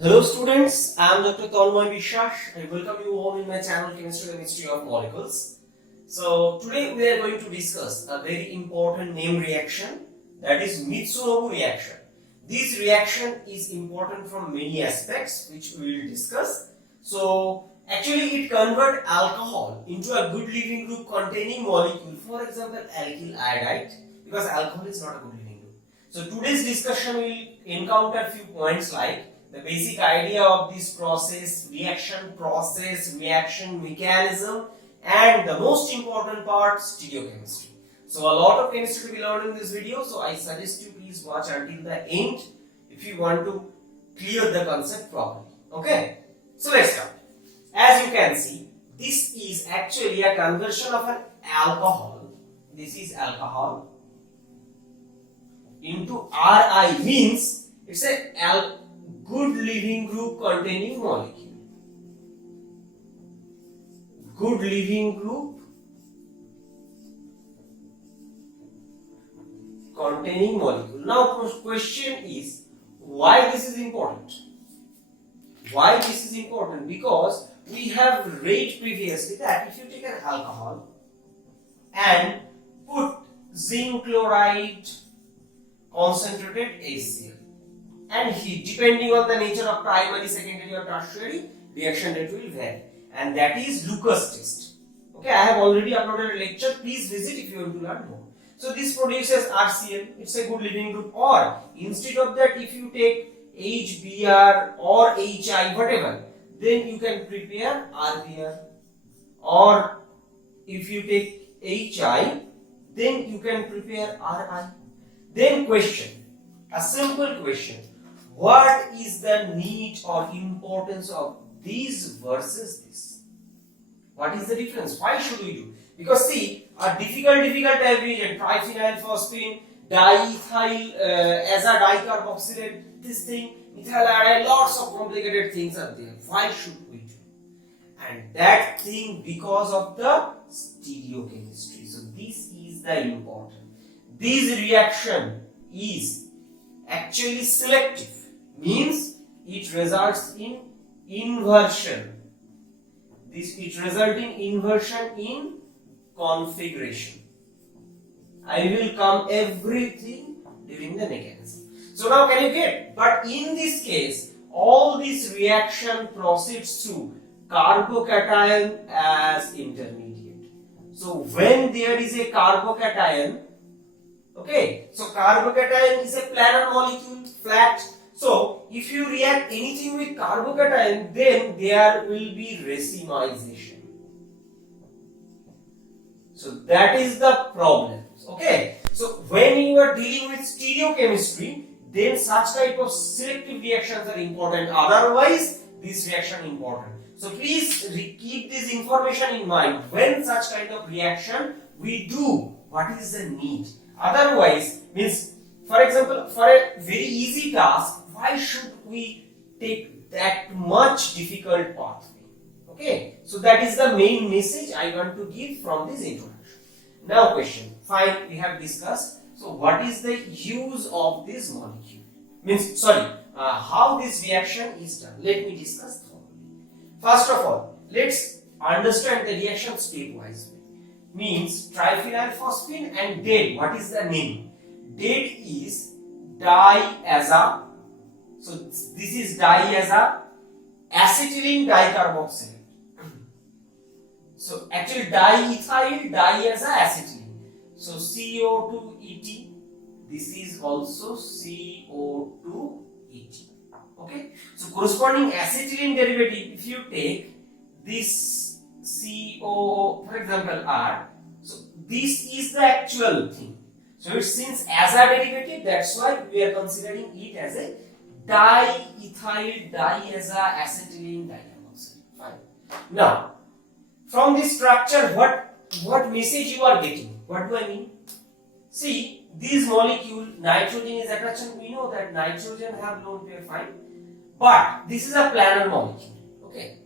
Hello students, I am Dr. Tanmoy Biswas. I welcome you all in my channel Chemistry of Molecules. So today we are going to discuss a very important name reaction, that is Mitsunobu reaction. This reaction is important from many aspects which we will discuss. So actually it converts alcohol into a good living group containing molecule, for example alkyl iodide, because alcohol is not a good living group. So today's discussion will encounter few points like the basic idea of this process, reaction mechanism, and the most important part, stereochemistry. So a lot of chemistry to be learned in this video, so I suggest you please watch until the end if you want to clear the concept properly. Okay, so let's start. As you can see, this is actually a conversion of an alcohol. This is alcohol into Ri, means it's a good living group containing molecule. Good living group containing molecule. Now question is, why this is important? Why this is important? Because we have read previously that if you take an alcohol and put zinc chloride concentrated HCl and heat, depending on the nature of primary, secondary or tertiary, reaction rate will vary, and that is Lucas test. Okay, I have already uploaded a lecture, please visit if you want to learn more. So this produces RCl, it's a good living group, or instead of that if you take HBr or HI, whatever, then you can prepare RBr, or if you take HI, then you can prepare RI. Then question, a simple question, what is the need or importance of this versus this? What is the difference? Why should we do? Because see, a difficult type reagent, triphenyl phosphine, diethyl as a dicarboxylate, this thing, methyl iodide, lots of complicated things are there. Why should we do? And that thing because of the stereochemistry. So this is the important. This reaction is actually selective, means it results in inversion. It results in inversion in configuration. I will come everything during the mechanism. So now can you get? But in this case, all this reaction proceeds through carbocation as intermediate. So when there is a carbocation, okay, so carbocation is a planar molecule, flat. So if you react anything with carbocation, then there will be racemization. So that is the problem. Okay, so when you are dealing with stereochemistry, then such type of selective reactions are important. Otherwise, this reaction important. So please keep this information in mind. When such kind of reaction we do, what is the need? Otherwise, means for example, for a very easy task, why should we take that much difficult pathway? Okay, so that is the main message I want to give from this introduction. Now question, fine, we have discussed. So what is the use of this molecule? Means, how this reaction is done. Let me discuss thoroughly. First of all, let's understand the reaction stepwise. Means triphenyl phosphine and dead. What is the name? Dead is diaza. So this is diaza acetylene dicarboxylate. So actually diethyl diaza acetylene. So CO2ET. This is also CO2ET. Okay. So corresponding acetylene derivative, if you take this CO, for example, R. So this is the actual thing. So it's since as a derivative, that's why we are considering it as a diethyl diaza acetylene dicarboxylate. Fine. Now, from this structure, what message you are getting? What do I mean? See, this molecule, nitrogen is attraction. We know that nitrogen have lone pair, fine. But this is a planar molecule. Okay.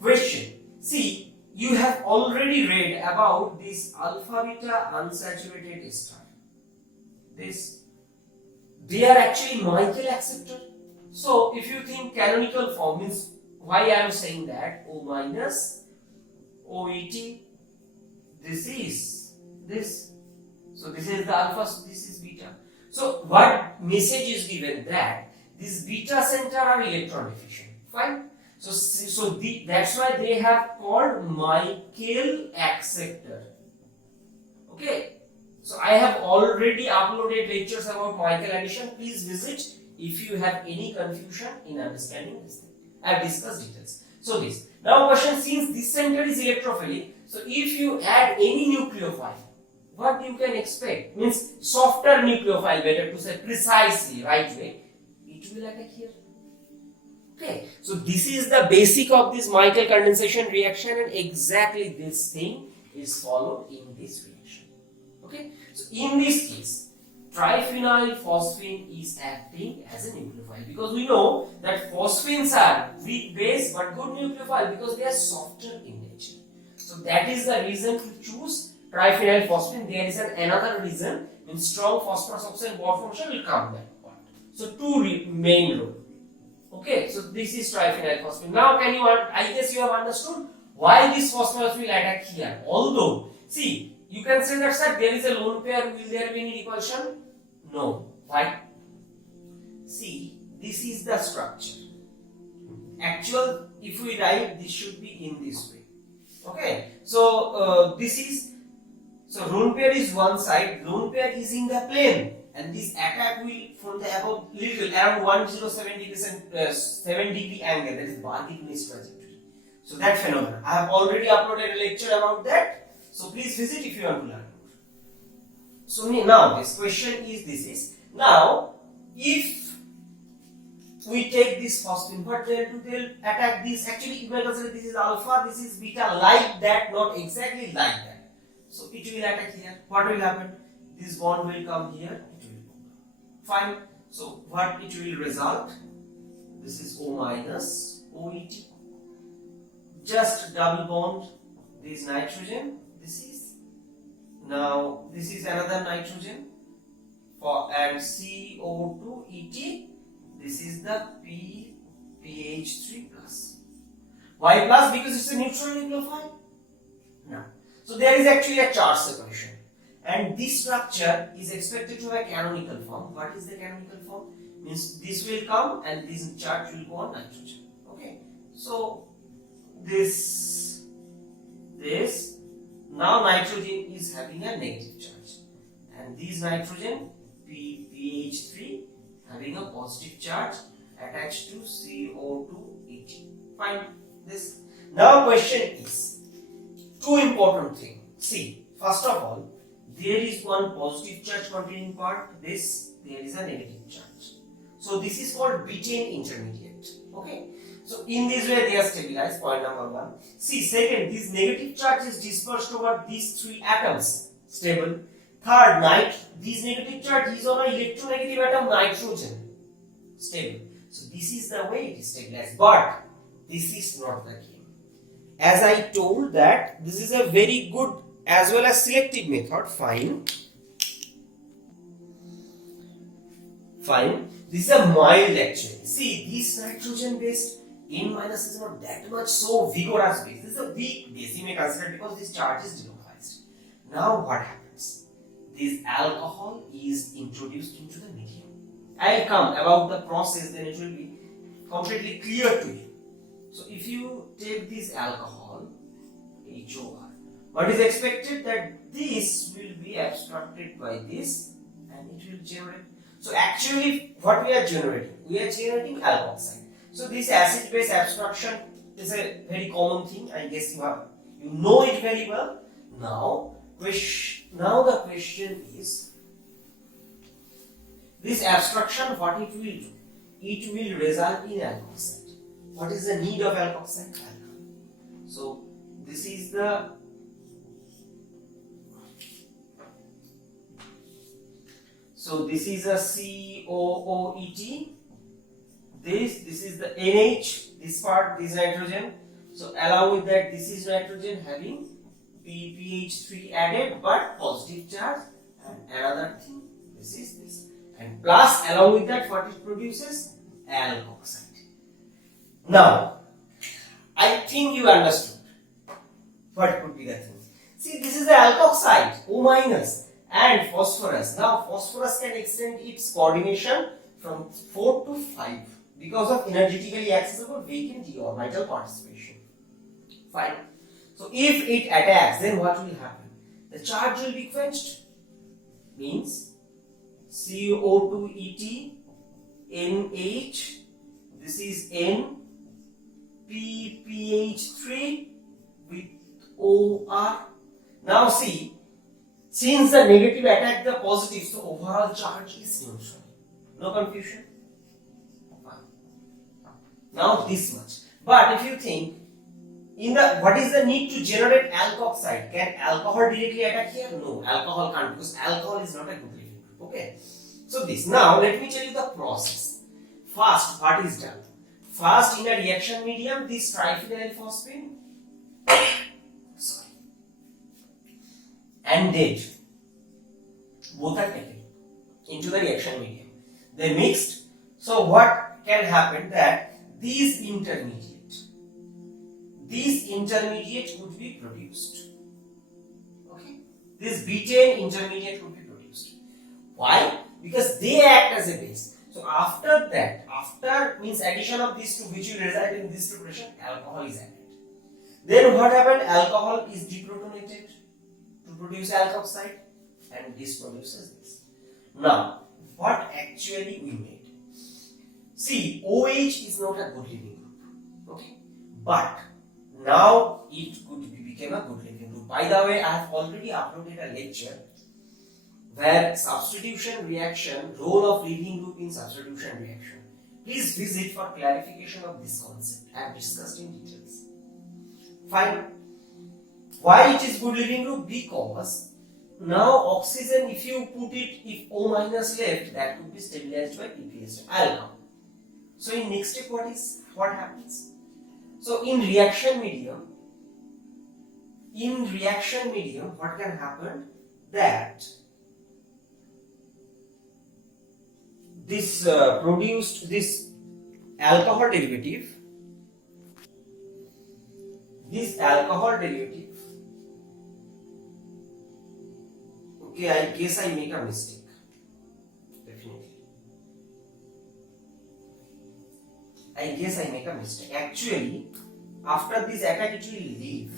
Question. See, you have already read about this alpha beta unsaturated ester. This, they are actually Michael acceptor. So if you think canonical form means, why I am saying that O minus OET, this is this. So this is the alpha, so this is beta. So what message is given that these beta center are electron deficient. Fine. That's why they have called Michael acceptor. Okay. So I have already uploaded lectures about Michael addition. Please visit if you have any confusion in understanding this thing. I have discussed details. So this. Now question, since this center is electrophilic, so if you add any nucleophile, what you can expect? Means softer nucleophile, better to say precisely, right way, it will attack here. Okay, so this is the basic of this Michael condensation reaction, and exactly this thing is followed in this reaction. Okay, so in this case, triphenyl phosphine is acting as a nucleophile, because we know that phosphines are weak base but good nucleophile because they are softer in nature. So that is the reason to choose triphenyl phosphine. There is another reason, in strong phosphorus oxide bond formation will come that part. So two main role. Okay, so this is triphenyl phosphine. Now can you, I guess you have understood why this phosphorus will attack here. Although, see, you can say that, sir, there is a lone pair, will there be any repulsion? No. Why? See, this is the structure. Actual, if we write, this should be in this way. Okay, so this is, so lone pair is one side, lone pair is in the plane, and this attack will from the above little around 107 degrees and 7 degree angle, that is Bartik-Niss trajectory. So that phenomenon, I have already uploaded a lecture about that. So please visit if you want to learn more. So now this question is, this is, now if we take this phosphine, what they'll attack this, actually you may consider this is alpha, this is beta, like that, not exactly like that. So it will attack here. What will happen? This bond will come here, it will go. Fine. So what it will result? This is O minus OET. Just double bond this nitrogen. This is, now this is another nitrogen, and CO2 ET. This is the PH3 plus. Why plus? Because it's a neutral nucleophile. No. So there is actually a charge separation, and this structure is expected to have a canonical form. What is the canonical form? Means this will come and this charge will go on nitrogen. Okay. So this, now nitrogen is having a negative charge, and this nitrogen PH3 having a positive charge attached to CO2 ET. Fine. This. Now question is, two important things. See, first of all, there is one positive charge containing part, there is a negative charge. So this is called betaine intermediate. Okay. So in this way they are stabilized, point number one. See, second, this negative charge is dispersed over these three atoms, stable. Third, this negative charge is on an electronegative atom, nitrogen, stable. So this is the way it is stabilized, but this is not the game. As I told that this is a very good as well as selective method. Fine. This is a mild actually. See, this nitrogen based N minus is not that much so vigorous base. This is a weak base, you may consider, because this charge is delocalized. Now what happens? This alcohol is introduced into the medium. I'll come about the process, then it will be completely clear to you. So if you take this alcohol, HOR, what is expected? That this will be abstracted by this and it will generate. So actually what we are generating? We are generating alkoxide. So this acid base abstraction is a very common thing. I guess you know it very well. Now the question is, this abstraction, what it will do? It will result in alkoxide. What is the need of alkoxide? So this is the this is a COOET. This is the NH, this part, this nitrogen. So along with that, this is nitrogen having PPH3 added but positive charge, and another thing, this is this. And plus along with that, what it produces? alkoxide. Now, I think you understood what could be the thing. See, this is the alkoxide, O minus, and phosphorus. Now, phosphorus can extend its coordination from 4 to 5 because of energetically accessible vacant d orbital participation. Fine. So, if it attacks, then what will happen? The charge will be quenched. Means CO2 NH, this is N, PPH3 with OR. Now see, since the negative attack the positive, so overall charge is neutral. No confusion? Now this much. But if you think, what is the need to generate alkoxide? Can alcohol directly attack here? No, alcohol can't, because alcohol is not a good living group. Okay. So this. Now let me tell you the process. First, what is done? First, in a reaction medium, this triphenyl phosphine and dead, both are taken into the reaction medium. They mixed. So what can happen that these intermediate could be produced. Okay, this betaine intermediate could be produced. Why? Because they act as a base. So after that, after means addition of these two, which will result in this preparation, alcohol is added. Then what happened? Alcohol is deprotonated to produce alkoxide, and this produces this. Now, what actually we made? See, OH is not a good living group. Okay, but now it became a good living group. By the way, I have already uploaded a lecture where substitution reaction, role of living group in substitution reaction. Please visit for clarification of this concept. I have discussed in details. Fine. Why it is good living group? Because now oxygen, if you put it, if O minus left, that could be stabilized by PPS alcohol. So in next step, what happens? So in reaction medium, what can happen? That this produced this alcohol derivative. Okay, I guess I make a mistake. Definitely. I guess I make a mistake. Actually, after this attack, it will leave.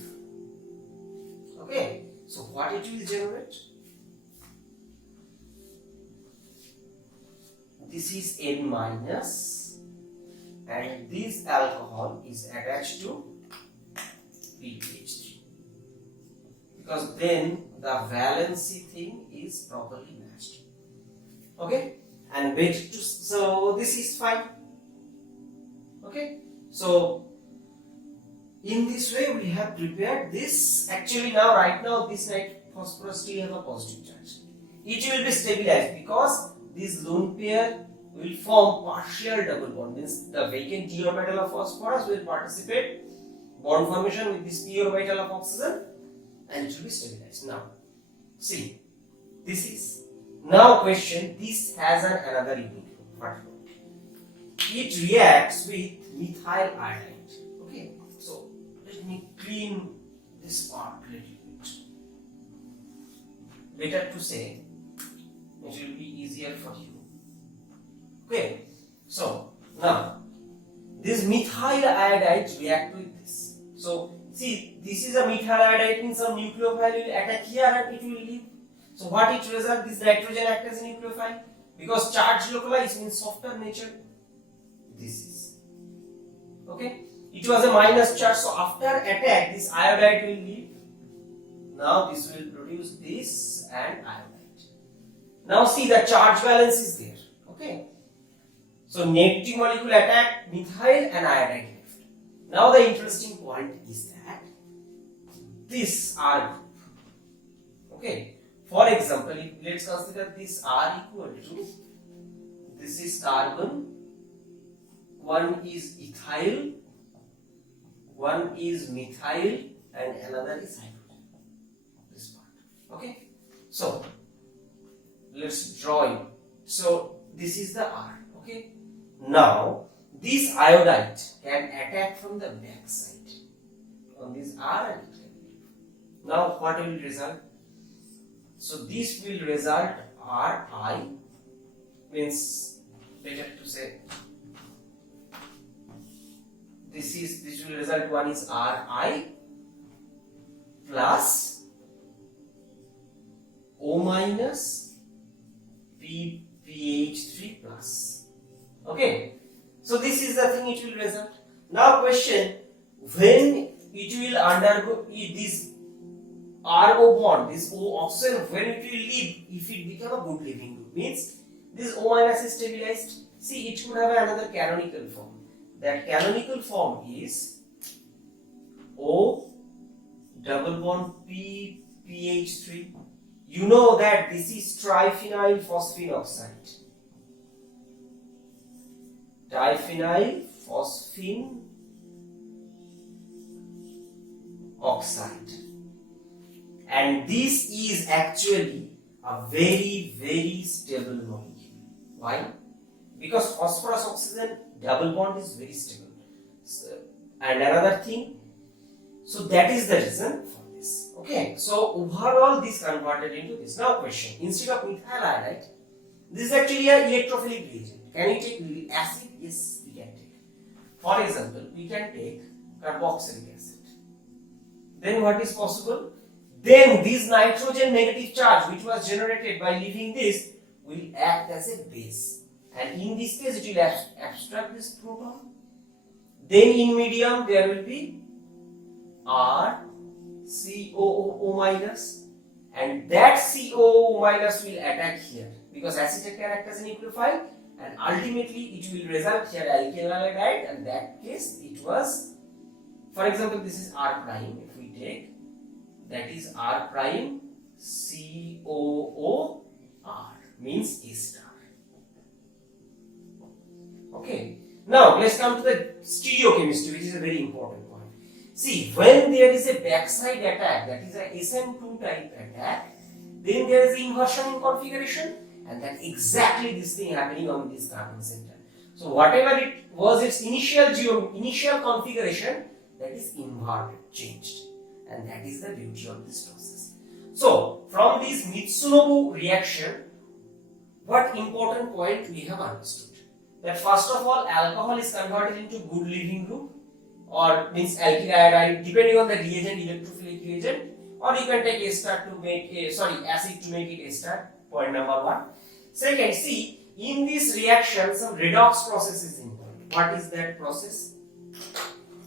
Okay. So what it will generate? This is N minus, and this alcohol is attached to PPH3, because then the valency thing is properly matched. Okay, and wait to, so this is fine. Okay, so in this way we have prepared this. Actually right now this night phosphorus still have a positive charge. It will be stabilized because this lone pair will form partial double bond, means the vacant d orbital of phosphorus will participate bond formation with this p orbital of oxygen, and it will be stabilized. Now see, this is now question. This has another unique part. It reacts with methyl iodide. Okay, so let me clean this part a little bit. Better to say, it will be easier for you. Okay, so now this methyl iodide react with this. So see, this is a methyl iodide, means some nucleophile will attack here and it will leave. So what it results? This nitrogen acts as a nucleophile, because charge localized means softer nature. This is okay. It was a minus charge, so after attack, this iodide will leave. Now this will produce this and iodide. Now see, the charge balance is there. Okay. So negative molecule attack, methyl and iodide left. Now the interesting point is that this R group. Okay. For example, let's consider this R equal to, this is carbon, one is ethyl, one is methyl, and another is hydrogen. This part. Okay. So let's draw it. So this is the R. Okay. Now, this iodide can attack from the back side on this R and it can leave. Now, what will result? So, this will result Ri, means better to say this will result, one is Ri plus O minus PPH3 plus. Okay, so this is the thing it will result. Now question, when it will undergo this RO bond, this O oxygen, when it will leave, if it become a good leaving group, means this O minus is stabilized. See, it could have another canonical form. That canonical form is O double bond PPH3. You know that this is triphenyl phosphine oxide. Diphenyl phosphine oxide. And this is actually a very stable molecule. Why? Because phosphorus oxygen double bond is very stable. So, and another thing, so that is the reason for this. Okay, so overall this converted into this. Now question, instead of methyl iodide, this is actually an electrophilic reagent. Can you take acid? Yes, we can take. For example, we can take carboxylic acid. Then what is possible? Then this nitrogen negative charge which was generated by leaving this will act as a base. And in this case it will abstract this proton. Then in medium there will be RCOO minus, and that COO minus will attack here because acetate can act as a nucleophile, and ultimately it will result here alkyl halide, and that case it was, for example, this is R prime. If we take, that is R prime COO R, means A star. Okay, now let's come to the stereochemistry, which is a very important point. See, when there is a backside attack, that is a SN2 type attack, then there is inversion in configuration, and that exactly this thing happening on this carbon center. So whatever it was its initial configuration, that is inverted, changed, and that is the beauty of this process. So from this Mitsunobu reaction, what important point we have understood? That first of all, alcohol is converted into good leaving group, or means alkyl iodide, depending on the reagent, electrophilic reagent, or you can take acid to make it A star. Point number one. Second, see, in this reaction some redox process is involved. What is that process?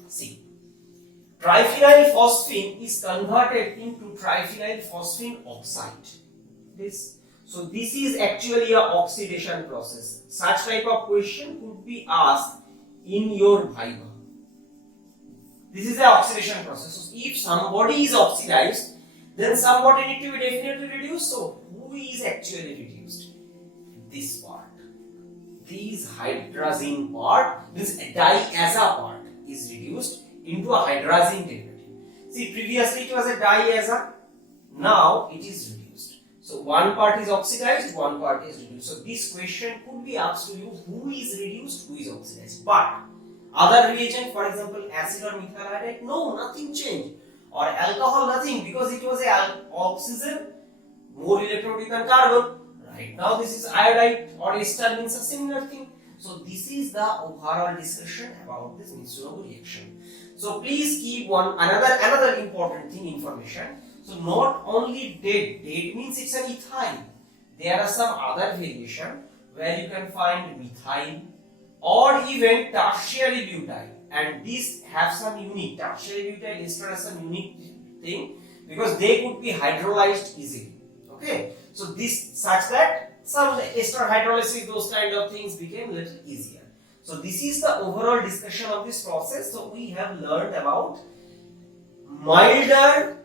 See, triphenyl phosphine is converted into triphenyl phosphine oxide. So this is actually a oxidation process. Such type of question could be asked in your viva. This is the oxidation process. So if somebody is oxidized, then somebody need to be definitely reduced. So who is actually reduced? This part. This hydrazine part, this diaza part is reduced into a hydrazine derivative. See, previously it was a diaza, now it is reduced. So one part is oxidized, one part is reduced. So this question could be asked to you, who is reduced, who is oxidized. But other reagent, for example, acid or methyl iodide, no, nothing changed. Or alcohol, nothing, because it was a oxygen, more electronic than carbon. Right now this is iodide or ester, means a similar thing. So this is the overall discussion about this Mitsunobu reaction. So please keep another important thing, information. So not only dead means it's an ethyl. There are some other variation where you can find methyl or even tertiary butyl, and these have some unique, tertiary butyl ester has some unique thing because they could be hydrolyzed easily. Okay, so this such that some ester hydrolysis, those kind of things became little easier. So this is the overall discussion of this process. So we have learned about milder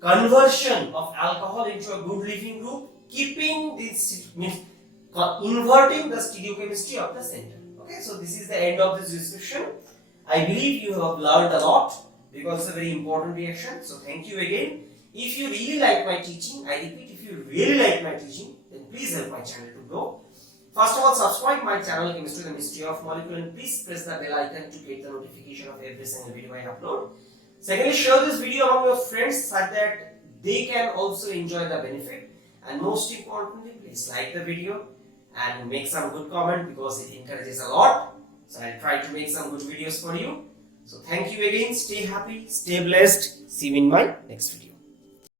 conversion of alcohol into a good leaving group, keeping this, inverting the stereochemistry of the center. Okay, so this is the end of this discussion. I believe you have learned a lot because it's a very important reaction. So thank you again. If you really like my teaching, I repeat, if you really like my teaching, then please help my channel to grow. First of all, subscribe my channel Chemistry the Mystery of Molecule and please press the bell icon to get the notification of every single video I upload. Secondly, share this video among your friends so that they can also enjoy the benefit. And most importantly, please like the video and make some good comment because it encourages a lot. So I'll try to make some good videos for you. So thank you again. Stay happy, stay blessed. See you in my next video.